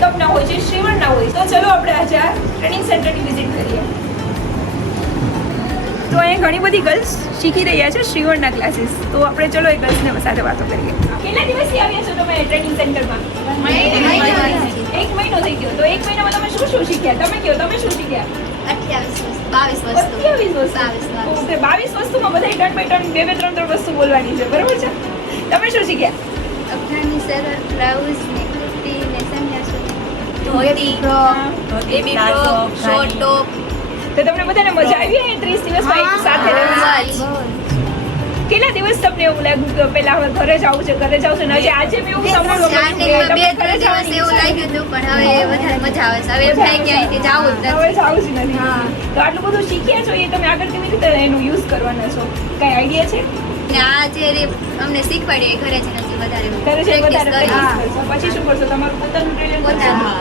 મેકઅપના હોય છે, શ્રીવણના હોય. તો ચલો આપણે આજે આ ટ્રેનિંગ સેન્ટરની વિઝિટ કરીએ. તો અહીંયા ઘણી બધી ગર્લ્સ શીખી રહ્યા છે શ્રીવણના ક્લાસીસ. તો આપણે ચલો એ ગર્લ્સને સાથે વાતો કરીએ. કેટલા દિવસથી આવ્યા છો તમે ટ્રેનિંગ સેન્ટરમાં? 1 મહિનો થઈ ગયો. તો 1 મહિનામાં તમે શું શું શીખ્યા? તમે કહો, તમે શું શીખ્યા? 22 વસ્તુ. ઓકે, 22 વસ્તુમાં બધા ટર્ન બાય ટર્ન 2-3 વસ્તુ બોલવાની છે, બરોબર છે? તમે શું શીખ્યા? અફઘાની સલવાર, બ્લાઉઝ ને કુર્તી ને સન્યાસી, ધોતી, બેબી ફ્રોક, શોર્ટ ટોપ. તો તમને બધાને મજા આવી ને 30 દિવસમાં એક સાથે રહેવાની? કેટલા દિવસ તમને એવું લાગ્યું કે પેલા હવે ઘરે જાવું છે ને આજે મેં એવું સાંભળ્યું કે સ્ટાર્ટિંગમાં તમે 2-3 ઘરે દિવસ જવાની એવું ઈચ્છા લાગ્યું હતું, પણ હવે વધારે મજા આવે છે. હવે એમ થાય કે અહીંથી જાવું જ હવે નથી. જાવું જ નથી. તો આટલું બધું શીખ્યા છો, એ તમે આગળ કેવી રીતે એનું યુઝ કરવાના છો? કઈ આઈડિયા છે? ને આ જે અમને શીખવાડીએ એ ઘરે જ નથી વધારે ઘરે જઈને practice વધારે કરીએ. practice કરશો. પછી શું કરશો? તમારું પોતાનું ટ્રેનિંગ પોતાનું.